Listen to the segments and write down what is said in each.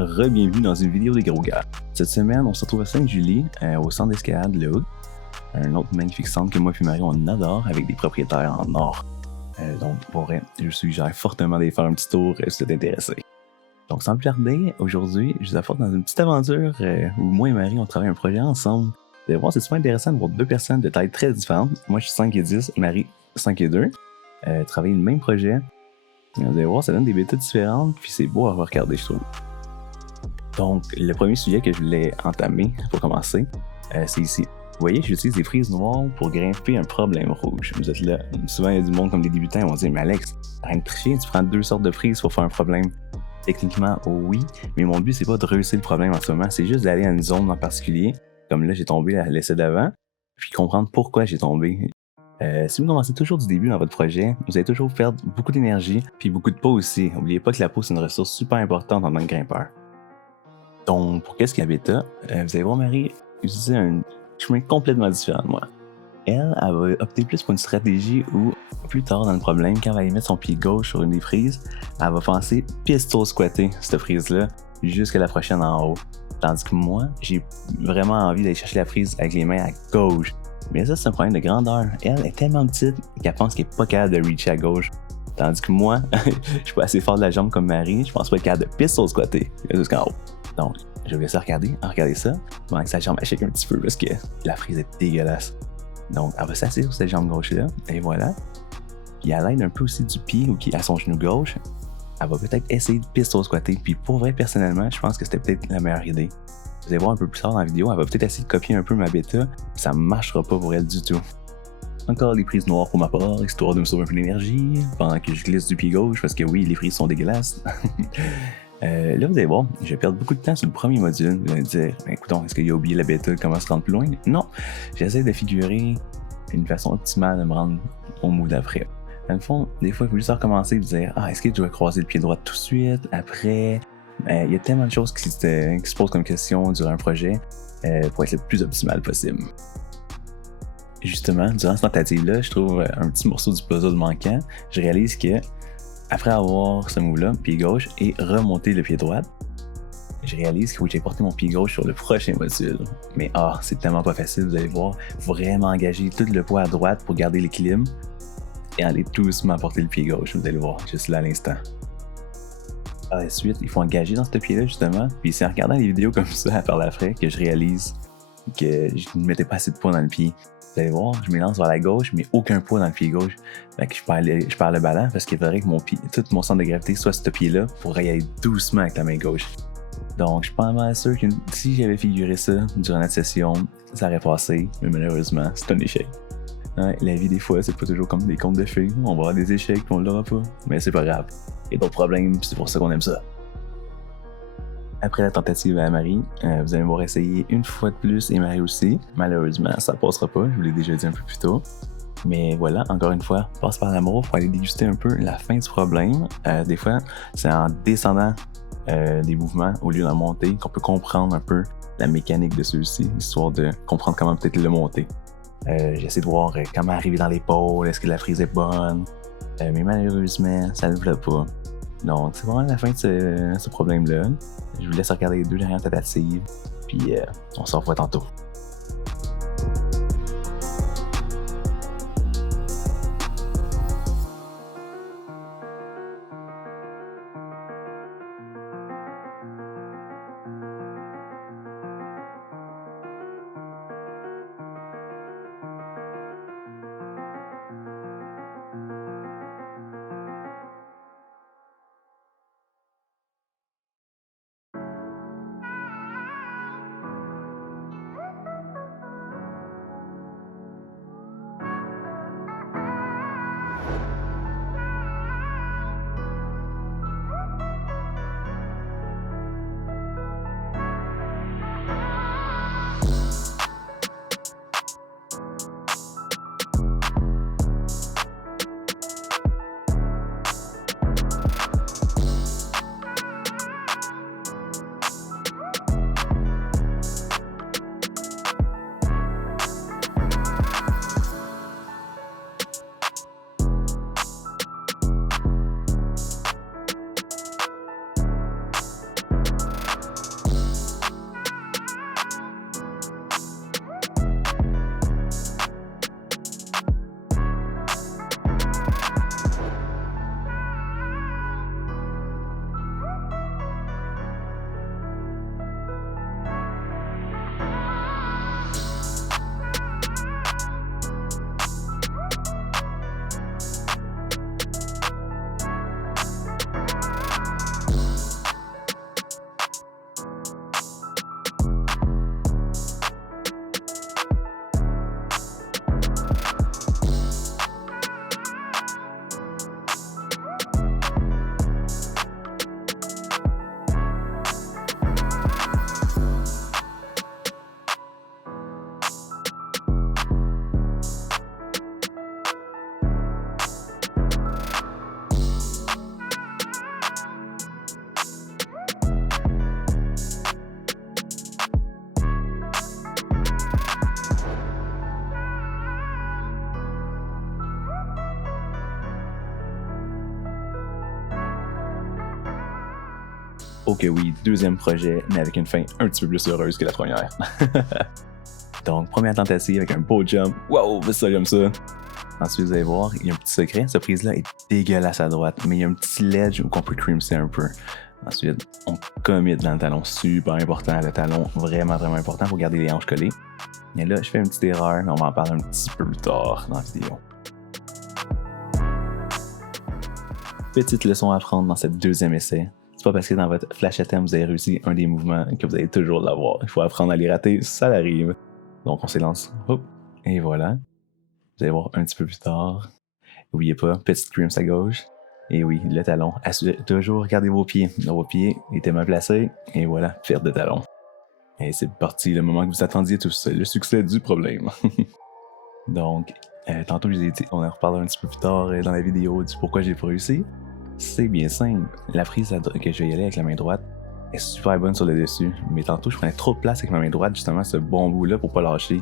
Re-bienvenue dans une vidéo des gros gars. Cette semaine, on se retrouve à Sainte-Julie, au centre d'escalade Le Hood. Un autre magnifique centre que moi et Marie, on adore, avec des propriétaires en or. Donc, pour vrai, je suggère fortement d'aller faire un petit tour si vous êtes intéressé. Donc, sans plus tarder, aujourd'hui, je vous apporte dans une petite aventure où moi et Marie, on travaille un projet ensemble. Vous allez voir, c'est super intéressant de voir deux personnes de taille très différentes. Moi, je suis 5 et 10, Marie, 5 et 2. Travailler le même projet. Vous allez voir, ça donne des bêtas différentes, puis c'est beau à regarder, je trouve. Donc, le premier sujet que je voulais entamer pour commencer, c'est ici. Vous voyez, j'utilise des frises noires pour grimper un problème rouge. Vous êtes là. Souvent, il y a du monde comme des débutants, ils vont dire, mais Alex, arrête de tricher, tu prends deux sortes de frises pour faire un problème. Techniquement, oui, mais mon but, c'est pas de réussir le problème en ce moment, c'est juste d'aller à une zone en particulier. Comme là, j'ai tombé à l'essai d'avant, puis comprendre pourquoi j'ai tombé. Si vous commencez toujours du début dans votre projet, vous allez toujours perdre beaucoup d'énergie, puis beaucoup de peau aussi. N'oubliez pas que la peau, c'est une ressource super importante en tant que grimpeur. Donc, pour qu'est-ce qu'il y a bêta, vous allez voir Marie utiliser un chemin complètement différent de moi. Elle va opter plus pour une stratégie où, plus tard dans le problème, quand elle va aller mettre son pied gauche sur une des frises, elle va penser pistol squatter cette frise-là jusqu'à la prochaine en haut. Tandis que moi, j'ai vraiment envie d'aller chercher la frise avec les mains à gauche. Mais ça, c'est un problème de grandeur. Elle est tellement petite qu'elle pense qu'elle n'est pas capable de reacher à gauche. Tandis que moi, je suis pas assez fort de la jambe comme Marie, je pense pas être capable de pistol squatter jusqu'en haut. Donc, je vais laisser regarder ça, pendant que sa jambe achète un petit peu parce que la frise est dégueulasse. Donc, elle va s'asseoir sur cette jambe gauche-là, et voilà. Puis à l'aide un peu aussi du pied ou qui à son genou gauche, elle va peut-être essayer de pistol squatter. Puis pour vrai, personnellement, je pense que c'était peut-être la meilleure idée. Vous allez voir un peu plus tard dans la vidéo, elle va peut-être essayer de copier un peu ma bêta, ça marchera pas pour elle du tout. Encore des prises noires pour ma part, histoire de me sauver un peu d'énergie, pendant que je glisse du pied gauche, parce que oui, les prises sont dégueulasses. Là, vous allez voir, je vais perdre beaucoup de temps sur le premier module. Vous allez me dire, écoutons, est-ce qu'il a oublié la bêta, comment se rendre plus loin? Non, j'essaie de figurer une façon optimale de me rendre au move d'après. Dans le fond, des fois, il faut juste recommencer et vous dire, est-ce que je dois croiser le pied droit tout de suite, après? Il y a tellement de choses qui se posent comme question durant un projet pour être le plus optimal possible. Justement, durant cette tentative-là, je trouve un petit morceau du puzzle manquant. Je réalise que, après avoir ce move-là, pied gauche, et remonter le pied droit, je réalise qu'il faut que j'aille porter mon pied gauche sur le prochain module. Mais c'est tellement pas facile, vous allez voir. Il faut vraiment engager tout le poids à droite pour garder l'équilibre et aller doucement porter le pied gauche, vous allez voir, juste là à l'instant. Par la suite, il faut engager dans ce pied-là, justement. Puis c'est en regardant les vidéos comme ça par l'après que je réalise que je ne mettais pas assez de poids dans le pied. Vous allez voir, je m'élance vers la gauche, mais aucun poids dans le pied gauche. Fait que je perds le ballon parce qu'il faudrait que tout mon centre de gravité soit sur ce pied-là pour y aller doucement avec la main gauche. Donc, je suis pas mal sûr que si j'avais figuré ça durant notre session, ça aurait passé, mais malheureusement, c'est un échec. Ouais, la vie, des fois, c'est pas toujours comme des contes de fées. On va avoir des échecs et on l'aura pas. Mais c'est pas grave. Il y a d'autres problèmes, c'est pour ça qu'on aime ça. Après la tentative à Marie, vous allez me voir essayer une fois de plus et Marie aussi. Malheureusement, ça passera pas, je vous l'ai déjà dit un peu plus tôt. Mais voilà, encore une fois, passe par l'amour pour aller déguster un peu la fin du problème. Des fois, c'est en descendant des mouvements au lieu d'en monter qu'on peut comprendre un peu la mécanique de ceux-ci, histoire de comprendre comment peut-être le monter. J'essaie de voir comment arriver dans l'épaule, est-ce que la frise est bonne, mais malheureusement, ça ne le fait pas. Donc, c'est vraiment la fin de ce problème-là. Je vous laisse regarder les deux dernières tentatives, puis on se revoit tantôt. Ok oui, deuxième projet, mais avec une fin un petit peu plus heureuse que la première. Donc, première tentative avec un beau jump. Wow, ça j'aime ça. Ensuite, vous allez voir, il y a un petit secret. Cette prise-là est dégueulasse à droite, mais il y a un petit ledge où on peut crimper un peu. Ensuite, on commit dans le talon, super important. Le talon, vraiment, vraiment important pour garder les hanches collées. Et là, je fais une petite erreur, mais on va en parler un petit peu plus tard dans la vidéo. Petite leçon à apprendre dans ce deuxième essai. C'est pas parce que dans votre flash attempt vous avez réussi un des mouvements que vous allez toujours l'avoir. Il faut apprendre à les rater, ça arrive. Donc on s'élance. Hop, et voilà. Vous allez voir un petit peu plus tard. N'oubliez pas, petite crimp à gauche. Et oui, le talon. Assurez toujours, regardez vos pieds. Vos pieds étaient mal placés. Et voilà, perte de talon. Et c'est parti, le moment que vous attendiez tous, le succès du problème. Donc, tantôt je vous ai dit, on en reparlera un petit peu plus tard dans la vidéo du pourquoi j'ai pas réussi. C'est bien simple. La prise que je vais y aller avec la main droite est super bonne sur le dessus. Mais tantôt, je prenais trop de place avec ma main droite, justement, ce bon bout-là pour pas lâcher.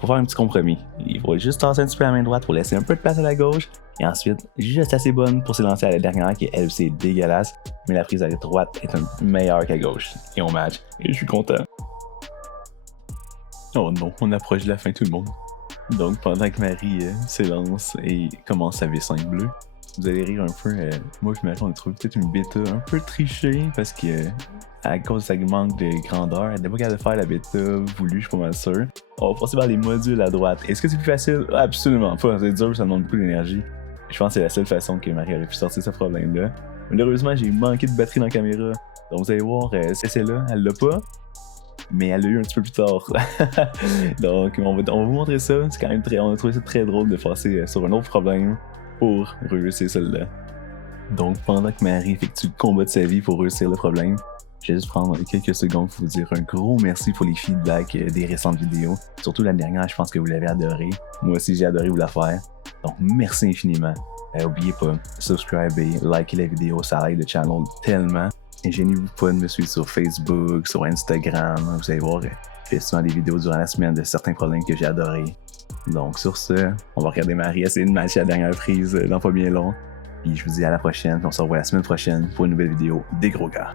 Faut faire un petit compromis. Il faut juste tasser un petit peu la main droite pour laisser un peu de place à la gauche. Et ensuite, juste assez bonne pour s'élancer à la dernière qui, elle aussi, est dégueulasse. Mais la prise à la droite est un meilleure qu'à gauche. Et on match. Et je suis content. Oh non, on approche de la fin tout le monde. Donc, pendant que Marie s'élance et commence sa V5 bleue, vous allez rire un peu. Moi, je me on a trouvé peut-être une bêta un peu trichée parce que, à cause de sa manque de grandeur, elle n'était pas capable de faire la bêta voulue, je suis pas mal sûr. On va passer par les modules à droite. Est-ce que c'est plus facile? Absolument pas. C'est dur, ça demande beaucoup d'énergie. Je pense que c'est la seule façon que Marie aurait pu sortir ce problème-là. Malheureusement, j'ai manqué de batterie dans la caméra. Donc, vous allez voir, c'est là, elle l'a pas. Mais elle l'a eu un petit peu plus tard. Donc, on va vous montrer ça. C'est quand même on a trouvé ça très drôle de passer sur un autre problème pour réussir celle-là. Donc, pendant que Marie effectue le combat de sa vie pour réussir le problème, je vais juste prendre quelques secondes pour vous dire un gros merci pour les feedbacks des récentes vidéos. Surtout la dernière, je pense que vous l'avez adoré. Moi aussi, j'ai adoré vous la faire. Donc, merci infiniment. N'oubliez pas, subscribez, likez la vidéo, ça aide le channel tellement. Et gênez-vous pas de me suivre sur Facebook, sur Instagram. Vous allez voir, je fais souvent des vidéos durant la semaine de certains problèmes que j'ai adorés. Donc sur ce, on va regarder Marie essayer de matcher la dernière prise dans pas bien long. Puis je vous dis à la prochaine, on se revoit la semaine prochaine pour une nouvelle vidéo des gros gars.